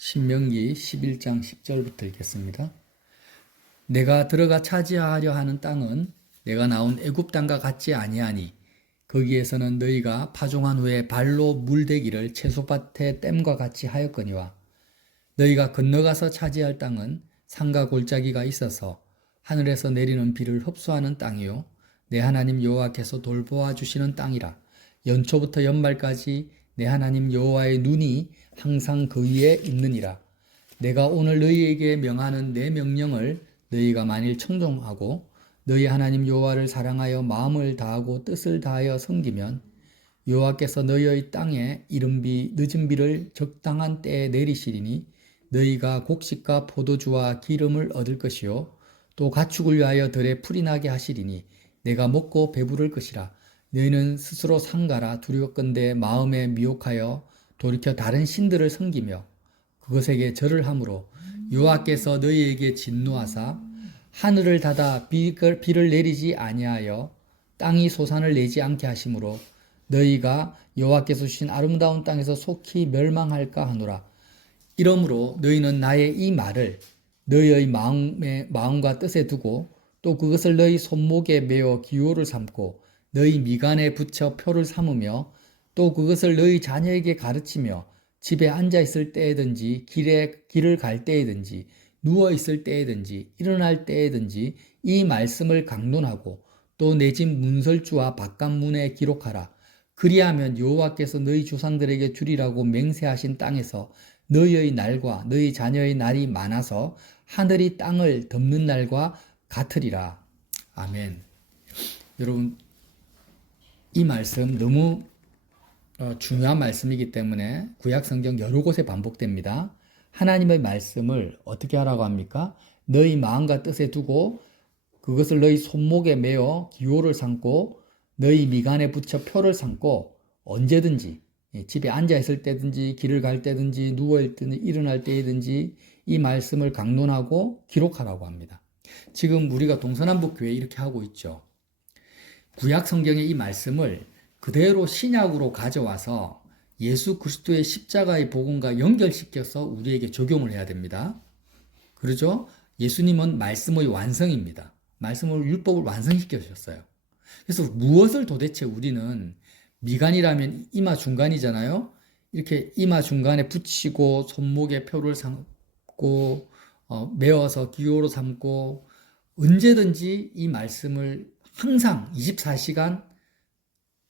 신명기 11장 10절부터 읽겠습니다. 내가 들어가 차지하려 하는 땅은 내가 나온 애굽 땅과 같지 아니하니 거기에서는 너희가 파종한 후에 발로 물대기를 채소밭의 댐과 같이 하였거니와 너희가 건너가서 차지할 땅은 산과 골짜기가 있어서 하늘에서 내리는 비를 흡수하는 땅이요 내 하나님 여호와께서 돌보아 주시는 땅이라. 연초부터 연말까지 내 하나님 여호와의 눈이 항상 그 위에 있느니라. 내가 오늘 너희에게 명하는 내 명령을 너희가 만일 청종하고 너희 하나님 여호와를 사랑하여 마음을 다하고 뜻을 다하여 섬기면 여호와께서 너희의 땅에 이른 비 늦은 비를 적당한 때에 내리시리니 너희가 곡식과 포도주와 기름을 얻을 것이요 또 가축을 위하여 들에 풀이 나게 하시리니 내가 먹고 배부를 것이라. 너희는 스스로 상가라 두렵건대 마음에 미혹하여 돌이켜 다른 신들을 섬기며 그것에게 절을 하므로 여호와께서 너희에게 진노하사 하늘을 닫아 비를 내리지 아니하여 땅이 소산을 내지 않게 하심으로 너희가 여호와께서 주신 아름다운 땅에서 속히 멸망할까 하노라. 이러므로 너희는 나의 이 말을 너희의 마음과 뜻에 두고 또 그것을 너희 손목에 메어 기호를 삼고 너희 미간에 붙여 표를 삼으며 또 그것을 너희 자녀에게 가르치며 집에 앉아 있을 때에든지 길을 갈 때에든지 누워 있을 때에든지 일어날 때에든지 이 말씀을 강론하고 또 내 집 문설주와 바깥문에 기록하라. 그리하면 여호와께서 너희 조상들에게 주리라고 맹세하신 땅에서 너희의 날과 너희 자녀의 날이 많아서 하늘이 땅을 덮는 날과 같으리라. 아멘. 여러분, 이 말씀 너무 중요한 말씀이기 때문에 구약성경 여러 곳에 반복됩니다. 하나님의 말씀을 어떻게 하라고 합니까? 너희 마음과 뜻에 두고 그것을 너희 손목에 메어 기호를 삼고 너희 미간에 붙여 표를 삼고 언제든지 집에 앉아 있을 때든지 길을 갈 때든지 누워 있든지 일어날 때든지 이 말씀을 강론하고 기록하라고 합니다. 지금 우리가 동서남북교회 이렇게 하고 있죠. 구약 성경의 이 말씀을 그대로 신약으로 가져와서 예수 그리스도의 십자가의 복음과 연결시켜서 우리에게 적용을 해야 됩니다. 그렇죠? 예수님은 말씀의 완성입니다. 말씀으로 율법을 완성시켜 주셨어요. 그래서 무엇을 도대체 우리는 미간이라면 이마 중간이잖아요. 이렇게 이마 중간에 붙이고 손목에 표를 삼고 메어서 기호로 삼고 언제든지 이 말씀을 항상 24시간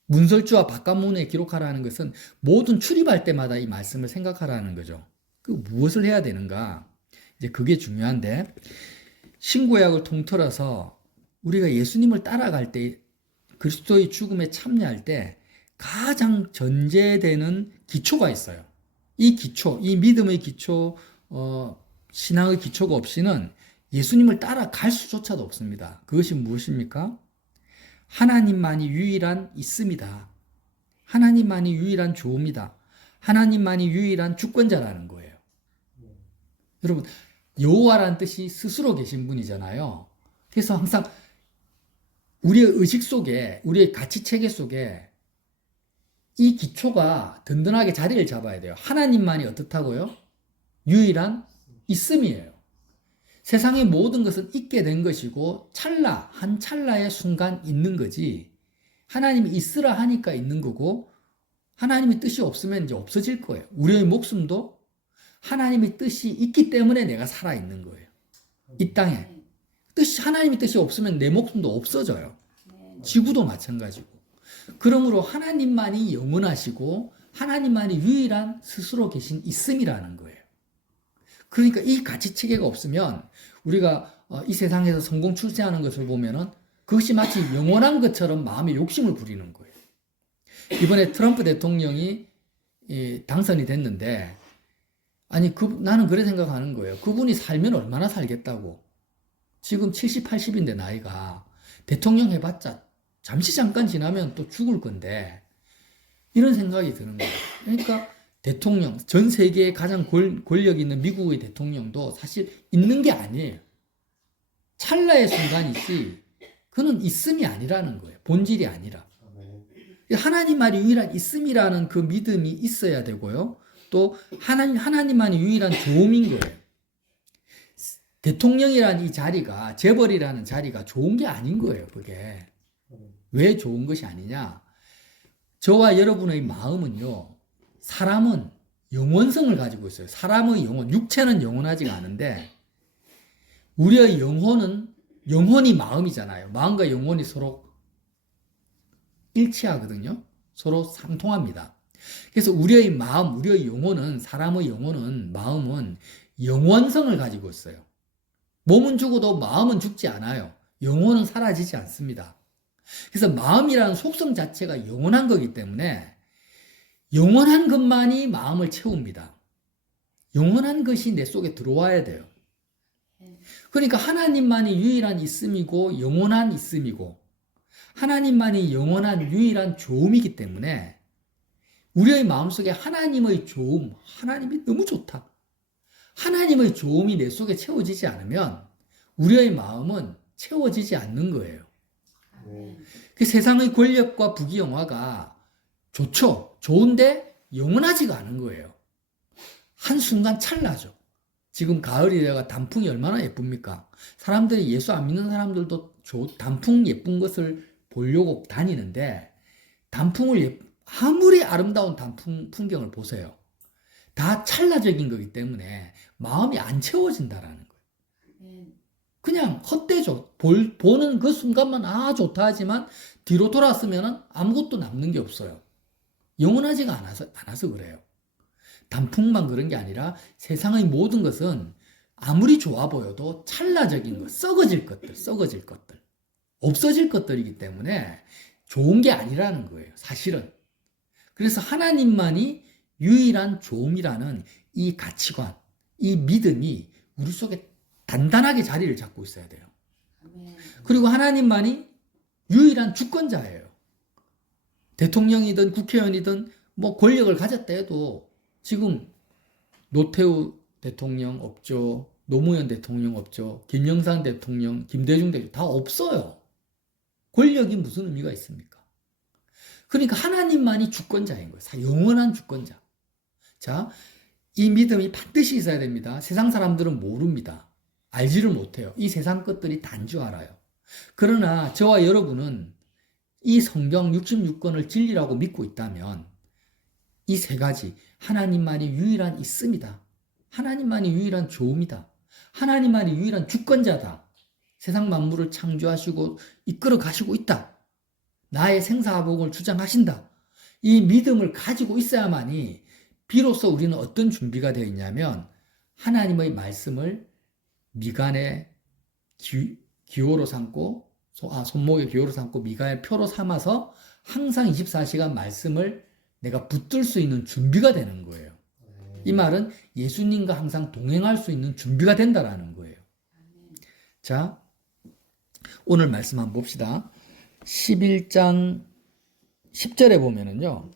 문설주와 바깥문에 기록하라는 것은 모든 출입할 때마다 이 말씀을 생각하라는 거죠. 그 무엇을 해야 되는가? 이제 그게 중요한데 신구약을 통틀어서 우리가 예수님을 따라갈 때 그리스도의 죽음에 참여할 때 가장 전제되는 기초가 있어요. 이 기초, 이 믿음의 기초, 신앙의 기초가 없이는 예수님을 따라갈 수조차도 없습니다. 그것이 무엇입니까? 하나님만이 유일한 있음이다. 하나님만이 유일한 조음이다. 하나님만이 유일한 주권자라는 거예요. 여러분, 여호와라는 뜻이 스스로 계신 분이잖아요. 그래서 항상 우리의 의식 속에, 우리의 가치체계 속에 이 기초가 든든하게 자리를 잡아야 돼요. 하나님만이 어떻다고요? 유일한 있음이에요. 세상의 모든 것은 있게 된 것이고 한 찰나의 순간 있는 거지. 하나님이 있으라 하니까 있는 거고 하나님의 뜻이 없으면 이제 없어질 거예요. 우리의 목숨도 하나님의 뜻이 있기 때문에 내가 살아있는 거예요. 이 땅에. 하나님의 뜻이 없으면 내 목숨도 없어져요. 지구도 마찬가지고. 그러므로 하나님만이 영원하시고 하나님만이 유일한 스스로 계신 있음이라는 거예요. 그러니까 이 가치체계가 없으면 우리가 이 세상에서 성공 출세하는 것을 보면은 그것이 마치 영원한 것처럼 마음에 욕심을 부리는 거예요. 이번에 트럼프 대통령이 당선이 됐는데 나는 그래 생각하는 거예요. 그분이 살면 얼마나 살겠다고. 지금 70, 80인데 나이가 대통령 해봤자 잠깐 지나면 또 죽을 건데 이런 생각이 드는 거예요. 그러니까 대통령, 전 세계에 가장 권력 있는 미국의 대통령도 사실 있는 게 아니에요. 찰나의 순간이지 그는 있음이 아니라는 거예요. 본질이 아니라. 하나님만이 유일한 있음이라는 그 믿음이 있어야 되고요. 그것도 하나님만이 유일한 좋음인 거예요. 대통령이라는 이 자리가, 재벌이라는 자리가 좋은 게 아닌 거예요, 그게. 왜 좋은 것이 아니냐? 저와 여러분의 마음은요, 사람은 영원성을 가지고 있어요. 사람의 영혼, 육체는 영원하지가 않은데, 우리의 영혼이 마음이잖아요. 마음과 영혼이 서로 일치하거든요. 서로 상통합니다. 그래서 우리의 마음, 우리의 영혼은, 사람의 영혼은, 마음은 영원성을 가지고 있어요. 몸은 죽어도 마음은 죽지 않아요. 영혼은 사라지지 않습니다. 그래서 마음이라는 속성 자체가 영원한 거기 때문에 영원한 것만이 마음을 채웁니다. 영원한 것이 내 속에 들어와야 돼요. 그러니까 하나님만이 유일한 있음이고 영원한 있음이고 하나님만이 영원한 유일한 좋음이기 때문에 우리의 마음속에 하나님의 좋음, 하나님이 너무 좋다. 하나님의 좋음이 내 속에 채워지지 않으면 우리의 마음은 채워지지 않는 거예요. 그 세상의 권력과 부귀영화가 좋죠. 좋은데 영원하지가 않은 거예요. 한순간 찰나죠. 지금 가을이 되가 단풍이 얼마나 예쁩니까? 사람들이 예수 안 믿는 사람들도 단풍 예쁜 것을 보려고 다니는데 단풍을 아무리 아름다운 단풍 풍경을 보세요. 다 찰나적인 거기 때문에 마음이 안 채워진다라는 거예요. 그냥 헛되죠. 보는 그 순간만 좋다 하지만 뒤로 돌았으면 아무것도 남는 게 없어요. 영원하지가 않아서 그래요. 단풍만 그런 게 아니라 세상의 모든 것은 아무리 좋아 보여도 찰나적인 것, 썩어질 것들, 없어질 것들이기 때문에 좋은 게 아니라는 거예요, 사실은. 그래서 하나님만이 유일한 좋음이라는 이 가치관, 이 믿음이 우리 속에 단단하게 자리를 잡고 있어야 돼요. 그리고 하나님만이 유일한 주권자예요. 대통령이든 국회의원이든 뭐 권력을 가졌다 해도 지금 노태우 대통령 없죠. 노무현 대통령 없죠. 김영삼 대통령, 김대중 대통령 다 없어요. 권력이 무슨 의미가 있습니까? 그러니까 하나님만이 주권자인 거예요. 영원한 주권자. 자, 이 믿음이 반드시 있어야 됩니다. 세상 사람들은 모릅니다. 알지를 못해요. 이 세상 것들이 단 줄 알아요. 그러나 저와 여러분은 이 성경 66권을 진리라고 믿고 있다면 이 세 가지, 하나님만이 유일한 있음이다. 하나님만이 유일한 좋음이다. 하나님만이 유일한 주권자다. 세상 만물을 창조하시고 이끌어 가시고 있다. 나의 생사복을 주장하신다. 이 믿음을 가지고 있어야만이 비로소 우리는 어떤 준비가 되어 있냐면 하나님의 말씀을 미간의 기호로 삼고 손목의 기호로 삼고 미간의 표로 삼아서 항상 24시간 말씀을 내가 붙들 수 있는 준비가 되는 거예요. 이 말은 예수님과 항상 동행할 수 있는 준비가 된다라는 거예요. 자, 오늘 말씀 한번 봅시다. 11장 10절에 보면은요.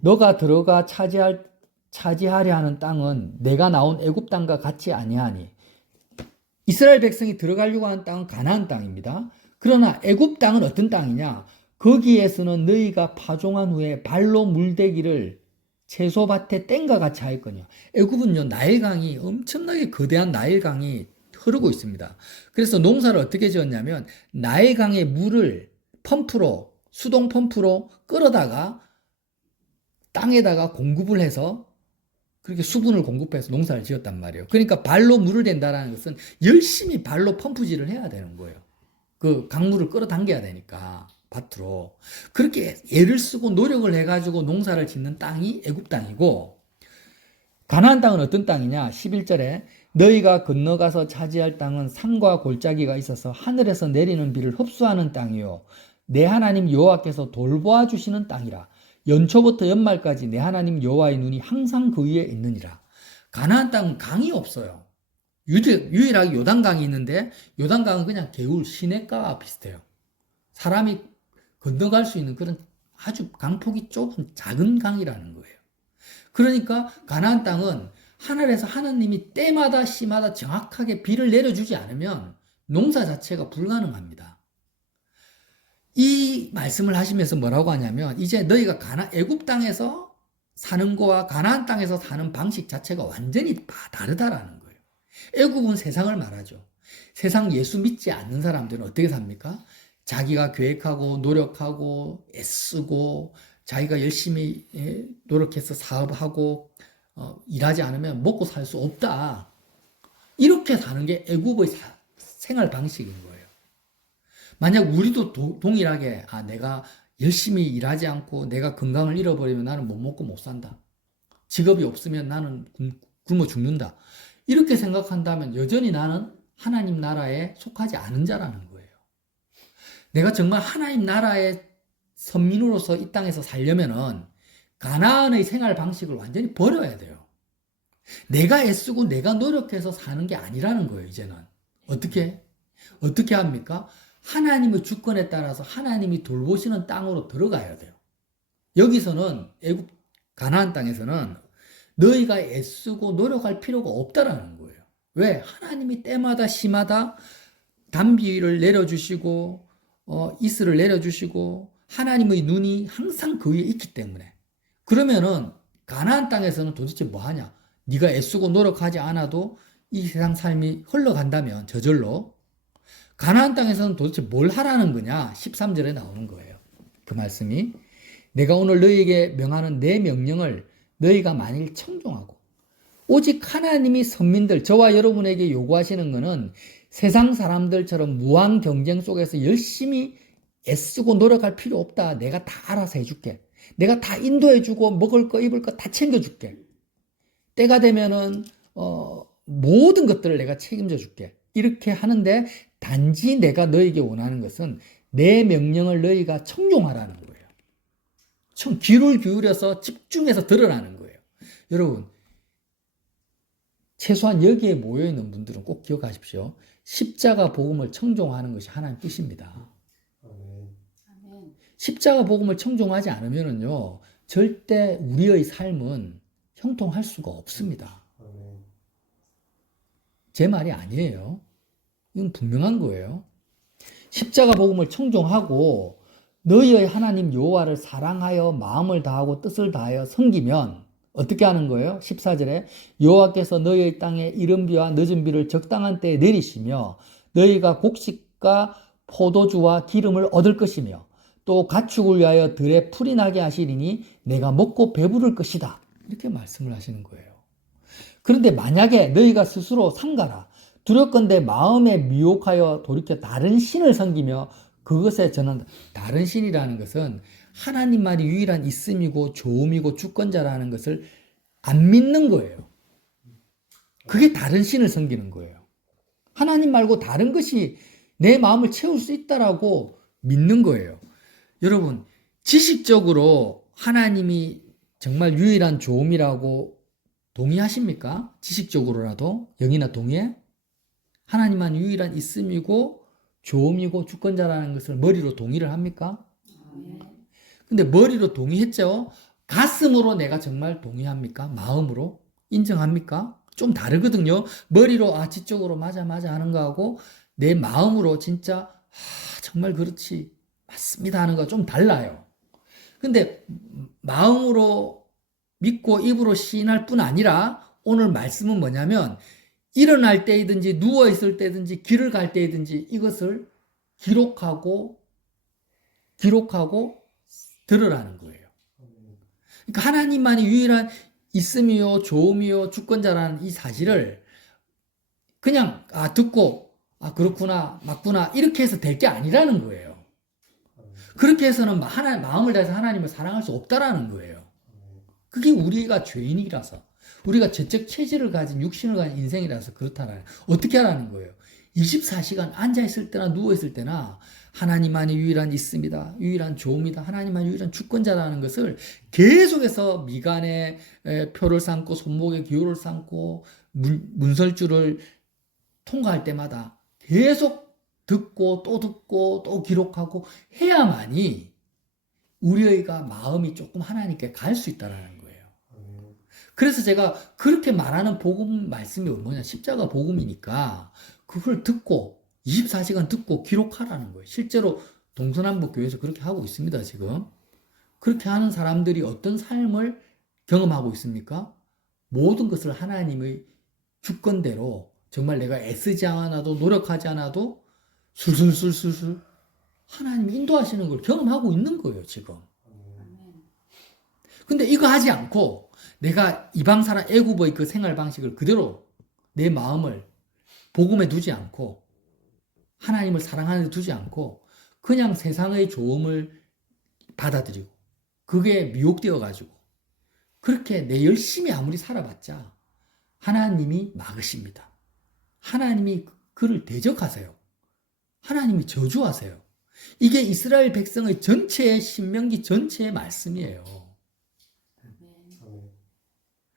너가 들어가 차지하려 하는 땅은 내가 나온 애굽 땅과 같이 아니하니. 이스라엘 백성이 들어가려고 하는 땅은 가나안 땅입니다. 그러나 애굽 땅은 어떤 땅이냐? 거기에서는 너희가 파종한 후에 발로 물대기를 채소밭에 땡과 같이 하였거니와. 애굽은요, 나일강이 엄청나게 거대한 나일강이 흐르고 있습니다. 그래서 농사를 어떻게 지었냐면 나일강의 물을 펌프로, 수동 펌프로 끌어다가 땅에다가 공급을 해서 그렇게 수분을 공급해서 농사를 지었단 말이에요. 그러니까 발로 물을 댄다는 것은 열심히 발로 펌프질을 해야 되는 거예요. 그 강물을 끌어당겨야 되니까 밭으로. 그렇게 애를 쓰고 노력을 해가지고 농사를 짓는 땅이 애굽 땅이고, 가나안 땅은 어떤 땅이냐? 11절에 너희가 건너가서 차지할 땅은 산과 골짜기가 있어서 하늘에서 내리는 비를 흡수하는 땅이요 내 하나님 여호와께서 돌보아 주시는 땅이라. 연초부터 연말까지 내 하나님 여호와의 눈이 항상 그 위에 있느니라. 가나안 땅은 강이 없어요. 유일하게 요단강이 있는데 요단강은 그냥 개울 시냇가와 비슷해요. 사람이 건너갈 수 있는 그런 아주 강폭이 좁은 작은 강이라는 거예요. 그러니까 가나안 땅은 하늘에서 하나님이 때마다 시마다 정확하게 비를 내려주지 않으면 농사 자체가 불가능합니다. 이 말씀을 하시면서 뭐라고 하냐면 이제 너희가 애굽 땅에서 사는 거와 가나안 땅에서 사는 방식 자체가 완전히 다르다라는 거예요. 애굽은 세상을 말하죠. 세상 예수 믿지 않는 사람들은 어떻게 삽니까? 자기가 계획하고 노력하고 애쓰고 자기가 열심히 노력해서 사업하고 일하지 않으면 먹고 살 수 없다. 이렇게 사는 게 애굽의 생활 방식인 거예요. 만약 우리도 동일하게 내가 열심히 일하지 않고 내가 건강을 잃어버리면 나는 못 먹고 못 산다. 직업이 없으면 나는 굶어 죽는다. 이렇게 생각한다면 여전히 나는 하나님 나라에 속하지 않은 자라는 거예요. 내가 정말 하나님 나라의 선민으로서 이 땅에서 살려면은 가나안의 생활 방식을 완전히 버려야 돼요. 내가 애쓰고 내가 노력해서 사는 게 아니라는 거예요, 이제는. 어떻게 합니까? 하나님의 주권에 따라서 하나님이 돌보시는 땅으로 들어가야 돼요. 여기서는 애굽 가나안 땅에서는 너희가 애쓰고 노력할 필요가 없다라는 거예요. 왜? 하나님이 때마다 시마다 단비를 내려주시고 이슬을 내려주시고 하나님의 눈이 항상 그 위에 있기 때문에. 그러면은 가나안 땅에서는 도대체 뭐 하냐? 네가 애쓰고 노력하지 않아도 이 세상 삶이 흘러간다면 저절로 가나안 땅에서는 도대체 뭘 하라는 거냐? 13절에 나오는 거예요. 그 말씀이 내가 오늘 너희에게 명하는 내 명령을 너희가 만일 청종하고 오직 하나님이 선민들 저와 여러분에게 요구하시는 것은 세상 사람들처럼 무한 경쟁 속에서 열심히 애쓰고 노력할 필요 없다. 내가 다 알아서 해줄게. 내가 다 인도해주고 먹을 거 입을 거 다 챙겨줄게. 때가 되면은 모든 것들을 내가 책임져 줄게. 이렇게 하는데 단지 내가 너에게 원하는 것은 내 명령을 너희가 청종하라는 거예요. 귀를 기울여서 집중해서 들으라는 거예요. 여러분, 최소한 여기에 모여있는 분들은 꼭 기억하십시오. 십자가 복음을 청종하는 것이 하나님 뜻입니다. 십자가 복음을 청종하지 않으면요, 절대 우리의 삶은 형통할 수가 없습니다. 제 말이 아니에요. 이건 분명한 거예요. 십자가 복음을 청종하고 너희의 하나님 여호와를 사랑하여 마음을 다하고 뜻을 다하여 섬기면 어떻게 하는 거예요? 14절에 여호와께서 너희의 땅에 이른 비와 늦은 비를 적당한 때에 내리시며 너희가 곡식과 포도주와 기름을 얻을 것이며 또 가축을 위하여 들에 풀이 나게 하시리니 내가 먹고 배부를 것이다. 이렇게 말씀을 하시는 거예요. 그런데 만약에 너희가 스스로 삼가라 두렵건대 마음에 미혹하여 돌이켜 다른 신을 섬기며 그것에 전한다. 다른 신이라는 것은 하나님만이 유일한 있음이고 좋음이고 주권자라는 것을 안 믿는 거예요. 그게 다른 신을 섬기는 거예요. 하나님 말고 다른 것이 내 마음을 채울 수 있다라고 믿는 거예요. 여러분, 지식적으로 하나님이 정말 유일한 좋음이라고 동의하십니까? 지식적으로라도 영이나 동의해? 하나님만 유일한 있음이고 좋음이고 주권자라는 것을 머리로 동의를 합니까? 근데 머리로 동의했죠? 가슴으로 내가 정말 동의합니까? 마음으로? 인정합니까? 좀 다르거든요. 머리로 지적으로 맞아 하는 거하고 내 마음으로 진짜 정말 그렇지 맞습니다 하는 거 좀 달라요. 근데 마음으로 믿고 입으로 시인할 뿐 아니라 오늘 말씀은 뭐냐면 일어날 때이든지 누워있을 때든지 길을 갈 때이든지 이것을 기록하고 들으라는 거예요. 그러니까 하나님만이 유일한 있음이요 좋음이요 주권자라는 이 사실을 그냥 듣고 그렇구나 맞구나 이렇게 해서 될 게 아니라는 거예요. 그렇게 해서는 마음을 다해서 하나님을 사랑할 수 없다라는 거예요. 그게 우리가 죄인이라서 우리가 죄적 체질을 가진 육신을 가진 인생이라서 그렇다라는 어떻게 하라는 거예요. 24시간 앉아있을 때나 누워있을 때나 하나님만이 유일한 있습니다. 유일한 좋음이다. 하나님만이 유일한 주권자라는 것을 계속해서 미간에 표를 삼고 손목에 기호를 삼고 문설주를 통과할 때마다 계속 듣고 또 기록하고 해야만이 우리가 마음이 조금 하나님께 갈 수 있다는 거예요. 그래서 제가 그렇게 말하는 복음 말씀이 뭐냐 십자가 복음이니까 그걸 듣고 24시간 듣고 기록하라는 거예요. 실제로 동서남북 교회에서 그렇게 하고 있습니다. 지금 그렇게 하는 사람들이 어떤 삶을 경험하고 있습니까? 모든 것을 하나님의 주권대로 정말 내가 애쓰지 않아도 노력하지 않아도 술술술술술 하나님이 인도하시는 걸 경험하고 있는 거예요, 지금. 근데 이거 하지 않고 내가 이방 사람 애굽의 그 생활 방식을 그대로 내 마음을 복음에 두지 않고 하나님을 사랑하는 데 두지 않고 그냥 세상의 조음을 받아들이고 그게 미혹되어 가지고 그렇게 내 열심히 아무리 살아봤자 하나님이 막으십니다. 하나님이 그를 대적하세요. 하나님이 저주하세요. 이게 이스라엘 백성의 전체의 신명기 전체의 말씀이에요.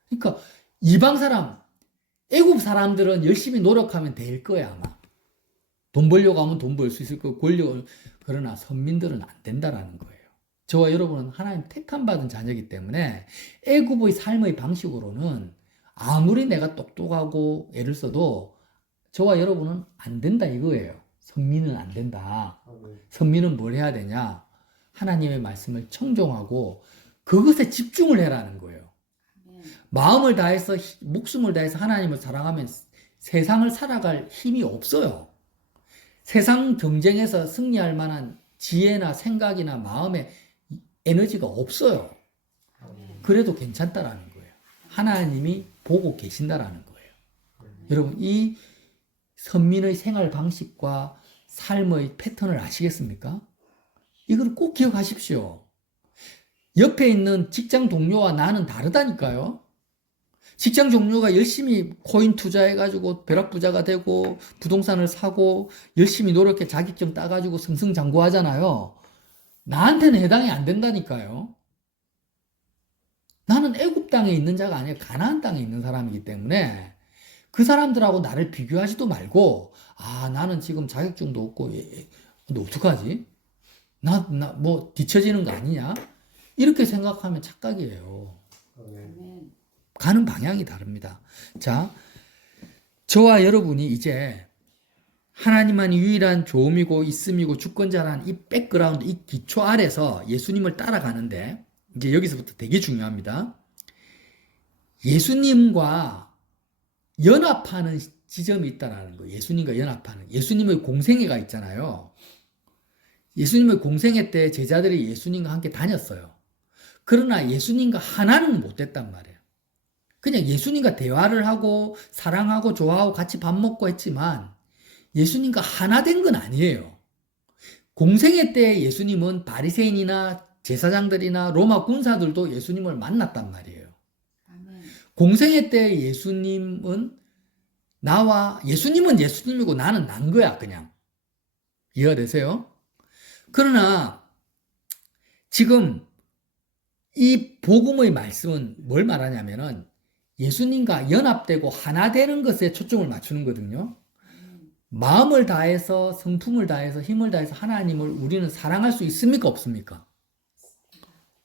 그러니까 이방 사람, 애굽 사람들은 열심히 노력하면 될 거야 아마. 돈 벌려고 하면 돈 벌 수 있을 거고 그러나 선민들은 안 된다라는 거예요. 저와 여러분은 하나님 택함 받은 자녀이기 때문에 애굽의 삶의 방식으로는 아무리 내가 똑똑하고 애를 써도 저와 여러분은 안 된다 이거예요. 선민은 안 된다. 선민은 뭘 해야 되냐? 하나님의 말씀을 청종하고 그것에 집중을 해라는 거예요. 마음을 다해서 목숨을 다해서 하나님을 사랑하면 세상을 살아갈 힘이 없어요. 세상 경쟁에서 승리할 만한 지혜나 생각이나 마음의 에너지가 없어요. 그래도 괜찮다라는 거예요. 하나님이 보고 계신다라는 거예요. 여러분 이 선민의 생활 방식과 삶의 패턴을 아시겠습니까? 이걸 꼭 기억하십시오. 옆에 있는 직장 동료와 나는 다르다니까요. 직장 동료가 열심히 코인 투자해가지고 벼락부자가 되고 부동산을 사고 열심히 노력해 자격증 따가지고 승승장구하잖아요. 나한테는 해당이 안 된다니까요. 나는 애굽 땅에 있는 자가 아니라 가나안 땅에 있는 사람이기 때문에 그 사람들하고 나를 비교하지도 말고 나는 지금 자격증도 없고 근데 어떡하지? 뭐 뒤처지는 거 아니냐? 이렇게 생각하면 착각이에요. 가는 방향이 다릅니다. 자, 저와 여러분이 이제 하나님만이 유일한 조음이고 있음이고 주권자라는 이 백그라운드, 이 기초 아래서 예수님을 따라가는데 이제 여기서부터 되게 중요합니다. 예수님과 연합하는 지점이 있다는 거예요. 예수님과 연합하는. 예수님의 공생애가 있잖아요. 예수님의 공생애 때 제자들이 예수님과 함께 다녔어요. 그러나 예수님과 하나는 못 됐단 말이에요. 그냥 예수님과 대화를 하고 사랑하고 좋아하고 같이 밥 먹고 했지만 예수님과 하나 된 건 아니에요. 공생애 때 예수님은 바리새인이나 제사장들이나 로마 군사들도 예수님을 만났단 말이에요. 공생애 때 예수님은 예수님은 예수님이고 나는 난 거야 그냥. 이해가 되세요? 그러나 지금 이 복음의 말씀은 뭘 말하냐면은 예수님과 연합되고 하나 되는 것에 초점을 맞추는 거거든요. 마음을 다해서 성품을 다해서 힘을 다해서 하나님을 우리는 사랑할 수 있습니까 없습니까?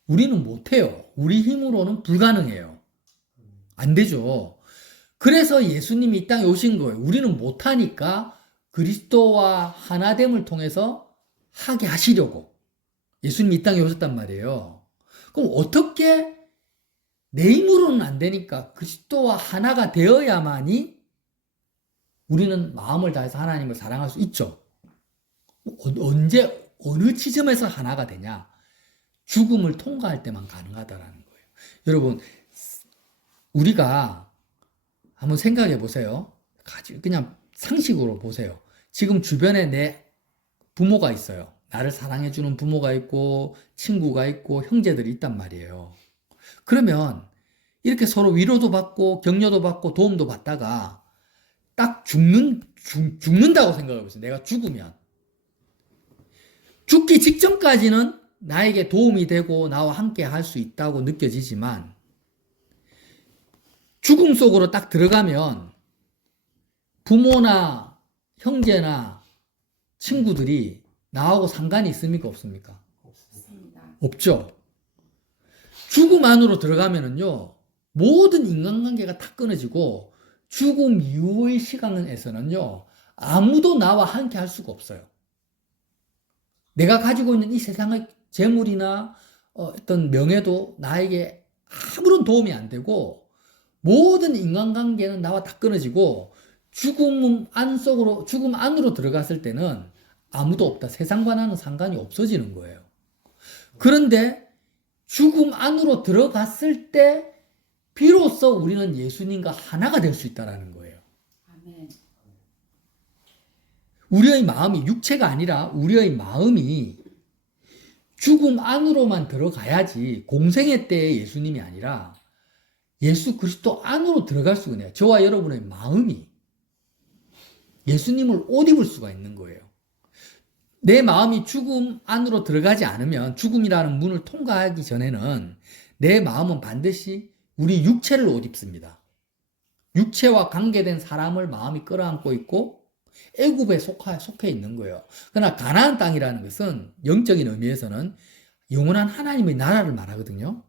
우리는 못해요. 우리 힘으로는 불가능해요. 안 되죠. 그래서 예수님이 이 땅에 오신 거예요. 우리는 못하니까 그리스도와 하나됨을 통해서 하게 하시려고 예수님이 이 땅에 오셨단 말이에요. 그럼 어떻게 내 힘으로는 안 되니까 그리스도와 하나가 되어야만이 우리는 마음을 다해서 하나님을 사랑할 수 있죠. 언제 어느 지점에서 하나가 되냐? 죽음을 통과할 때만 가능하다라는 거예요. 여러분 우리가 한번 생각해 보세요. 그냥 상식으로 보세요. 지금 주변에 내 부모가 있어요. 나를 사랑해주는 부모가 있고 친구가 있고 형제들이 있단 말이에요. 그러면 이렇게 서로 위로도 받고 격려도 받고 도움도 받다가 딱 죽는다고 생각해 보세요. 내가 죽으면. 죽기 직전까지는 나에게 도움이 되고 나와 함께 할 수 있다고 느껴지지만 죽음 속으로 딱 들어가면 부모나 형제나 친구들이 나하고 상관이 있습니까? 없습니까? 없습니다. 없죠. 죽음 안으로 들어가면은요, 모든 인간관계가 다 끊어지고 죽음 이후의 시간에서는요, 아무도 나와 함께 할 수가 없어요. 내가 가지고 있는 이 세상의 재물이나 어떤 명예도 나에게 아무런 도움이 안 되고 모든 인간관계는 나와 다 끊어지고 죽음 안으로 들어갔을 때는 아무도 없다. 세상과는 상관이 없어지는 거예요. 그런데 죽음 안으로 들어갔을 때 비로소 우리는 예수님과 하나가 될 수 있다는 거예요. 아멘. 우리의 마음이 육체가 아니라 우리의 마음이 죽음 안으로만 들어가야지 공생애 때의 예수님이 아니라 예수 그리스도 안으로 들어갈 수가 있네요. 저와 여러분의 마음이 예수님을 옷 입을 수가 있는 거예요. 내 마음이 죽음 안으로 들어가지 않으면 죽음이라는 문을 통과하기 전에는 내 마음은 반드시 우리 육체를 옷 입습니다. 육체와 관계된 사람을 마음이 끌어안고 있고 애굽에 속해 있는 거예요. 그러나 가나안 땅이라는 것은 영적인 의미에서는 영원한 하나님의 나라를 말하거든요.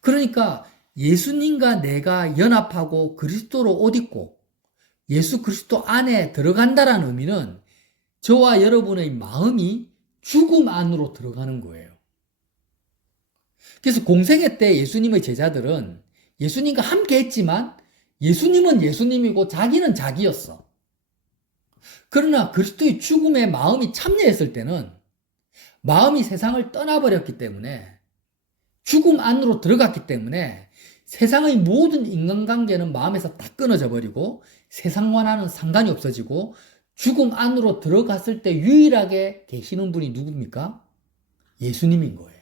그러니까 예수님과 내가 연합하고 그리스도로 옷 입고 예수 그리스도 안에 들어간다라는 의미는 저와 여러분의 마음이 죽음 안으로 들어가는 거예요. 그래서 공생애 때 예수님의 제자들은 예수님과 함께 했지만 예수님은 예수님이고 자기는 자기였어. 그러나 그리스도의 죽음에 마음이 참여했을 때는 마음이 세상을 떠나버렸기 때문에 죽음 안으로 들어갔기 때문에 세상의 모든 인간관계는 마음에서 다 끊어져 버리고 세상과는 상관이 없어지고 죽음 안으로 들어갔을 때 유일하게 계시는 분이 누굽니까? 예수님인 거예요.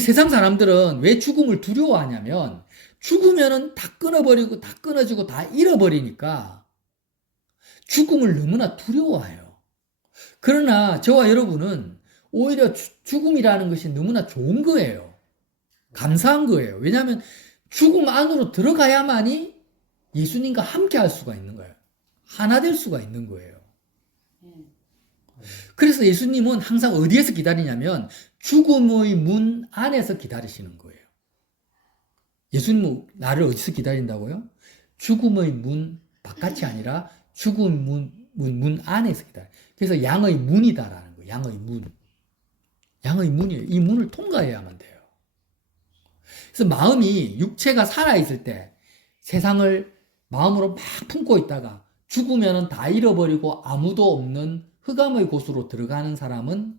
세상 사람들은 왜 죽음을 두려워하냐면 죽으면은 다 끊어버리고 다 끊어지고 다 잃어버리니까 죽음을 너무나 두려워해요. 그러나 저와 여러분은 오히려 죽음이라는 것이 너무나 좋은 거예요. 감사한 거예요. 왜냐하면 죽음 안으로 들어가야만이 예수님과 함께 할 수가 있는 거예요. 하나 될 수가 있는 거예요. 그래서 예수님은 항상 어디에서 기다리냐면 죽음의 문 안에서 기다리시는 거예요. 예수님은 나를 어디서 기다린다고요? 죽음의 문 바깥이 아니라 죽음의 문 안에서 기다려요. 그래서 양의 문이다라는 거예요. 양의 문. 양의 문이에요. 이 문을 통과해야만 돼요. 그래서 마음이 육체가 살아있을 때 세상을 마음으로 막 품고 있다가 죽으면 다 잃어버리고 아무도 없는 흑암의 곳으로 들어가는 사람은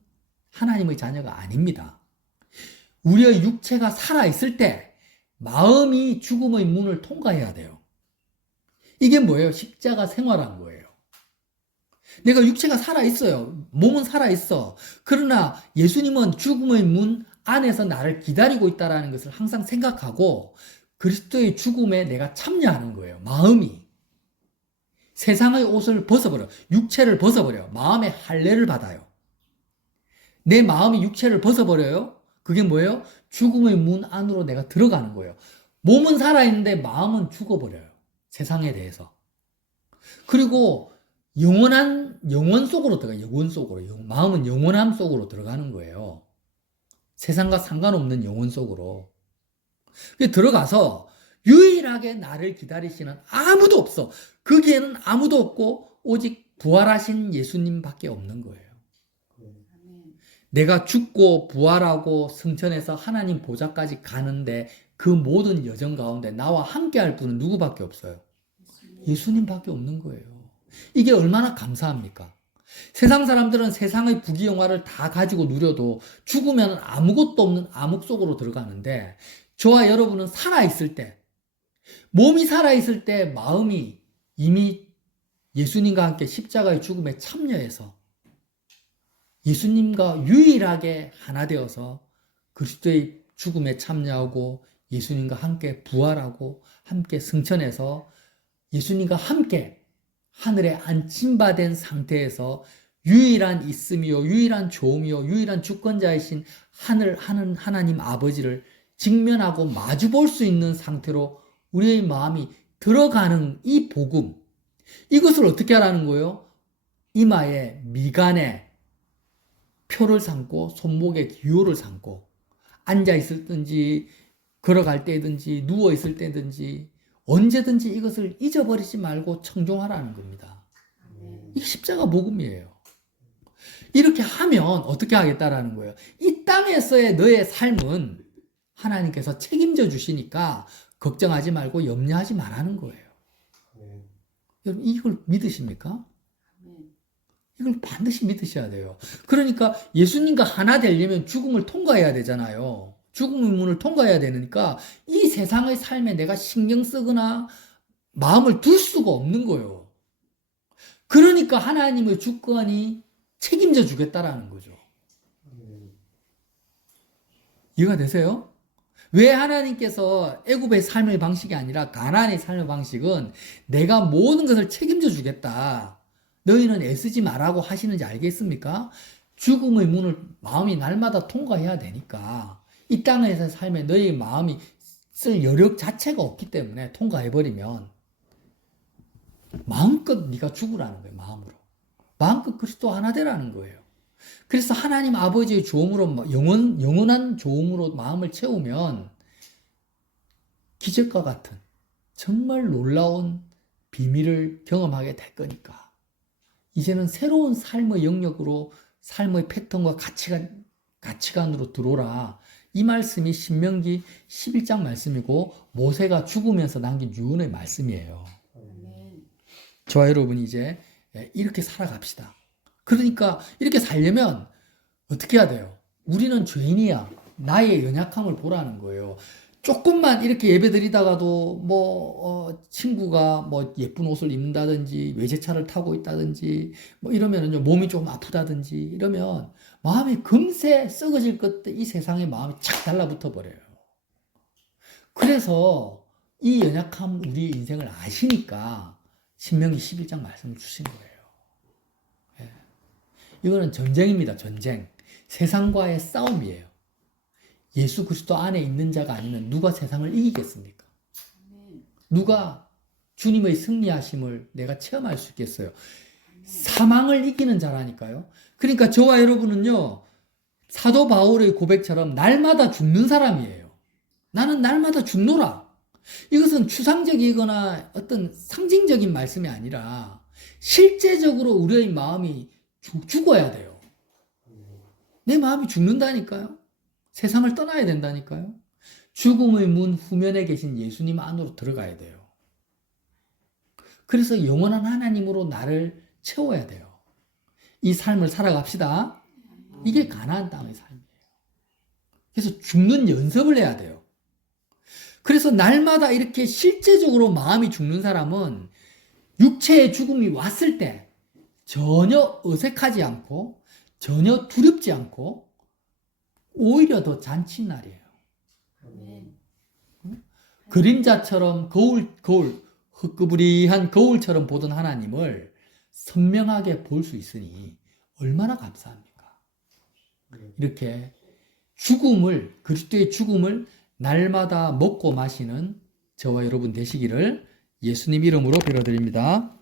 하나님의 자녀가 아닙니다. 우리의 육체가 살아있을 때 마음이 죽음의 문을 통과해야 돼요. 이게 뭐예요? 십자가 생활한 거예요. 내가 육체가 살아있어요. 몸은 살아있어. 그러나 예수님은 죽음의 문 안에서 나를 기다리고 있다는 것을 항상 생각하고 그리스도의 죽음에 내가 참여하는 거예요. 마음이. 세상의 옷을 벗어버려. 육체를 벗어버려. 마음의 할례를 받아요. 내 마음이 육체를 벗어버려요. 그게 뭐예요? 죽음의 문 안으로 내가 들어가는 거예요. 몸은 살아있는데 마음은 죽어버려요. 세상에 대해서. 그리고 영원 속으로 들어가요. 영원 속으로. 마음은 영원함 속으로 들어가는 거예요. 세상과 상관없는 영혼 속으로. 들어가서 유일하게 나를 기다리시는 아무도 없어. 거기에는 아무도 없고 오직 부활하신 예수님밖에 없는 거예요. 내가 죽고 부활하고 승천해서 하나님 보좌까지 가는데 그 모든 여정 가운데 나와 함께 할 분은 누구밖에 없어요? 예수님밖에 없는 거예요. 이게 얼마나 감사합니까? 세상 사람들은 세상의 부귀영화를 다 가지고 누려도 죽으면 아무것도 없는 암흑 속으로 들어가는데 저와 여러분은 살아있을 때, 몸이 살아있을 때 마음이 이미 예수님과 함께 십자가의 죽음에 참여해서 예수님과 유일하게 하나 되어서 그리스도의 죽음에 참여하고 예수님과 함께 부활하고 함께 승천해서 예수님과 함께 하늘에 안침받은 상태에서 유일한 있음이요, 유일한 좋음이요, 유일한 주권자이신 하나님 아버지를 직면하고 마주볼 수 있는 상태로 우리의 마음이 들어가는 이 복음, 이것을 어떻게 하라는 거예요? 이마에 미간에 표를 삼고 손목에 기호를 삼고 앉아 있을 든지 걸어갈 때든지 누워 있을 때든지 언제든지 이것을 잊어버리지 말고 청종하라는 겁니다. 이게 십자가 복음이에요. 이렇게 하면 어떻게 하겠다라는 거예요? 이 땅에서의 너의 삶은 하나님께서 책임져 주시니까 걱정하지 말고 염려하지 말라는 거예요. 아멘. 여러분 이걸 믿으십니까? 아멘. 이걸 반드시 믿으셔야 돼요. 그러니까 예수님과 하나 되려면 죽음을 통과해야 되잖아요. 죽음의 문을 통과해야 되니까 이 세상의 삶에 내가 신경 쓰거나 마음을 둘 수가 없는 거예요. 그러니까 하나님의 주권이 책임져 주겠다라는 거죠. 아멘. 이해가 되세요? 왜 하나님께서 애굽의 삶의 방식이 아니라 가나안의 삶의 방식은 내가 모든 것을 책임져 주겠다. 너희는 애쓰지 말라고 하시는지 알겠습니까? 죽음의 문을 마음이 날마다 통과해야 되니까 이 땅에서 삶에 너희 마음이 쓸 여력 자체가 없기 때문에 통과해버리면 마음껏 네가 죽으라는 거예요. 마음으로. 마음껏 그리스도 하나 되라는 거예요. 그래서 하나님 아버지의 조음으로 영원한 조음으로 마음을 채우면 기적과 같은 정말 놀라운 비밀을 경험하게 될 거니까 이제는 새로운 삶의 영역으로 삶의 패턴과 가치관으로 들어오라. 이 말씀이 신명기 11장 말씀이고 모세가 죽으면서 남긴 유언의 말씀이에요. 아멘. 저와 여러분이 이제 이렇게 살아갑시다. 그러니까 이렇게 살려면 어떻게 해야 돼요? 우리는 죄인이야. 나의 연약함을 보라는 거예요. 조금만 이렇게 예배 드리다가도 친구가 예쁜 옷을 입는다든지 외제차를 타고 있다든지 이러면은요 몸이 좀 아프다든지 이러면 마음이 금세 썩어질 것 이 세상에 마음이 착 달라붙어 버려요. 그래서 이 연약함 우리의 인생을 아시니까 신명기 11장 말씀을 주신 거예요. 이거는 전쟁입니다. 전쟁. 세상과의 싸움이에요. 예수 그리스도 안에 있는 자가 아니면 누가 세상을 이기겠습니까? 아멘. 누가 주님의 승리하심을 내가 체험할 수 있겠어요? 사망을 이기는 자라니까요. 그러니까 저와 여러분은요. 사도 바울의 고백처럼 날마다 죽는 사람이에요. 나는 날마다 죽노라. 이것은 추상적이거나 어떤 상징적인 말씀이 아니라 실제적으로 우리의 마음이 죽어야 돼요. 내 마음이 죽는다니까요. 세상을 떠나야 된다니까요. 죽음의 문 후면에 계신 예수님 안으로 들어가야 돼요. 그래서 영원한 하나님으로 나를 채워야 돼요. 이 삶을 살아갑시다. 이게 가나안 땅의 삶이에요. 그래서 죽는 연습을 해야 돼요. 그래서 날마다 이렇게 실제적으로 마음이 죽는 사람은 육체의 죽음이 왔을 때 전혀 어색하지 않고 전혀 두렵지 않고 오히려 더 잔칫날이에요. 아멘. 그림자처럼 흑그부리한 거울처럼 보던 하나님을 선명하게 볼 수 있으니 얼마나 감사합니까? 이렇게 그리스도의 죽음을 날마다 먹고 마시는 저와 여러분 되시기를 예수님 이름으로 빌어드립니다.